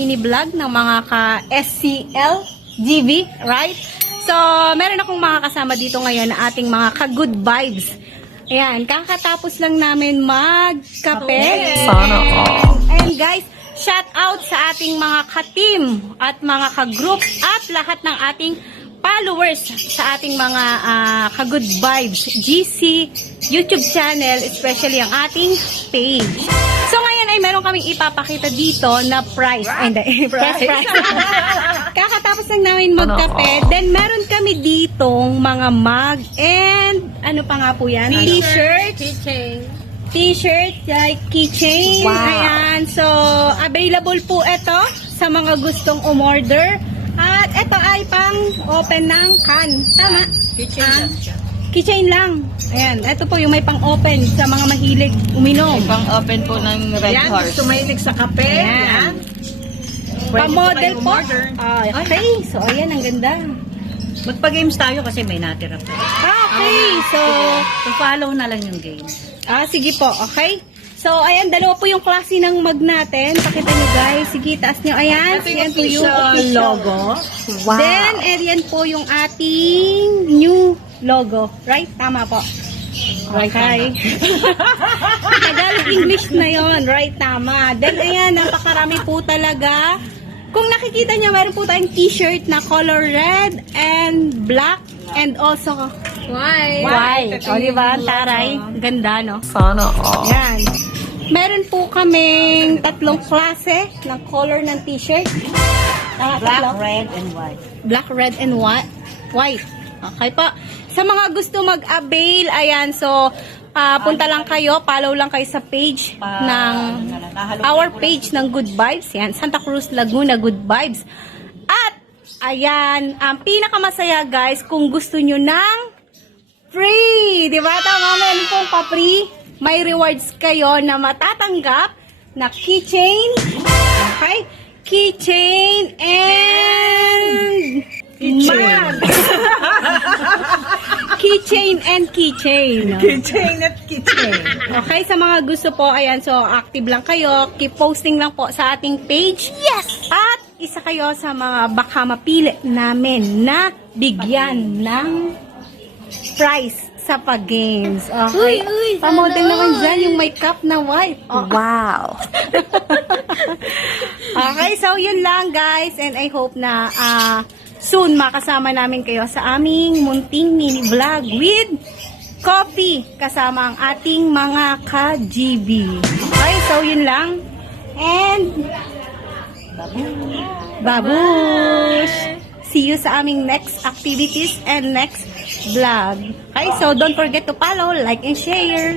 mini vlog ng mga ka-SCL GV, right? So, meron akong mga kasama dito ngayon na ating mga ka-good vibes. Ayan, kakatapos lang namin magkape. Sana all. And guys, shout out sa ating mga ka-team at mga ka-group at lahat ng ating followers sa ating mga ka-good vibes GC YouTube channel, especially ang ating page. So ngayon ay meron kaming ipapakita dito na price. Ay, hindi. Price. Kakatapos lang namin magkape. Then meron kami ditong mga mug and ano pa nga po yan? T-shirt. T-shirt, like keychain. Wow. Ayan. So, available po ito sa mga gustong umorder. At ito ay pang open ng can. Tama? Keychain lang. Ayan. Ito po yung may pang open sa mga mahilig uminom. Pang open po ng Red Yan, Horse. gusto mahilig sa kape. Ayan. Yan. Pwede Pa-model po po. tayo umorder. Okay. So, ayan. Ang ganda. Magpa-games tayo kasi may natira pa. Okay. So, So-follow na lang yung game. sige po. Okay. So, ayan. Dalawa po yung klase ng mug natin. Pakita nyo guys. Sige, taas nyo. Ayan. Ito Yan yung po yung official official logo. Wow. Then, ayan po yung ating new logo. Right? Tama po. Okay. Tagalog English na yon, right? Tama. Then, ayan, napakarami po talaga. Kung nakikita nyo, meron po tayong t-shirt na color red and black and also white. O, diba? Taray. Ganda, no? Sana all. Yan. Meron po kaming tatlong klase ng color ng t-shirt. Tatlo. red, and white. Black, red, and white. Okay po. Sa mga gusto mag-avail, ayan, so, punta lang kayo, follow lang kayo sa page ng our page ng Good Vibes. Yan, Santa Cruz, Laguna, Good Vibes. At, ayan, ang pinakamasaya guys, kung gusto nyo ng free, di ba? Tama, meron pong pa-free. May rewards kayo na matatanggap na keychain. Okay? Keychain and mug. Keychain and keychain. Keychain at keychain. Okay, sa mga gusto po, ayan, so active lang kayo. Keep posting lang po sa ating page. Yes! At isa kayo sa mga baka mapili namin na bigyan ng prize sa pag-games. Okay. Pamodel naman dyan yung may cup na white. Okay. Wow. Okay, so yun lang guys. And I hope na soon makasama namin kayo sa aming munting mini vlog with coffee kasama ang ating mga ka-GB. Okay, so yun lang. And babush! See you sa aming next activities and next vlog. Okay, so don't forget to follow, like, and share.